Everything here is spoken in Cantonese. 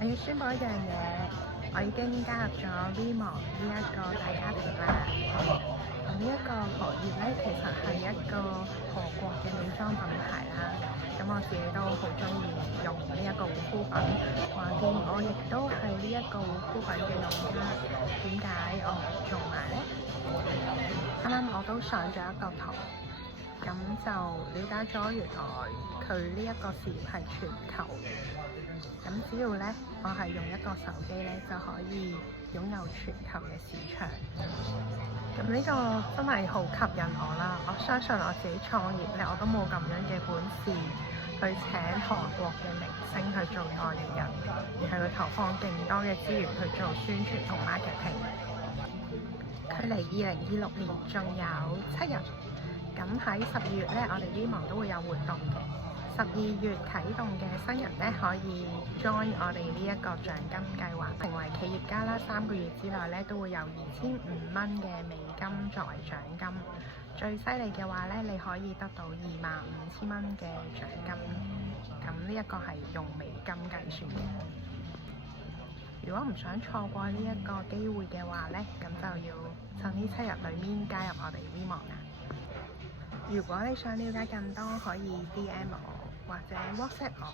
我要宣布一樣嘢，我已經加入咗 VMO 呢一個大家庭啦。咁呢一個行業咧，其實係一個韓國嘅美妝品牌啦。咁我自己都好中意用呢一個護膚品，橫掂我亦都係呢一個護膚品嘅用家。點解我唔做埋咧？啱啱我都上咗一個堂，咁就了解咗原來佢呢一個事業係全球。咁只要咧，我係用一個手機咧，就可以擁有全球嘅市場。咁呢個真係好吸引我啦！我相信我自己創業咧，我都冇咁樣嘅本事去請韓國嘅明星去做代言人，而係去投放勁多嘅資源去做宣傳同 marketing。距離2026年仲有7日，咁喺12月咧，我哋 VMO 都會有活動嘅。12月啟動嘅新人咧，可以 join 我哋呢一個獎金計劃，成為企業家啦。3個月之內咧，都會有2500蚊嘅美金作為獎金。最犀利嘅話咧，你可以得到25000蚊嘅獎金。咁呢一個係用美金計算嘅。如果唔想錯過呢一個機會嘅話咧，咁就要趁呢7日裏面加入我哋 VMO 啦。如果你想了解更多，可以 DM 我或者 WhatsApp 我。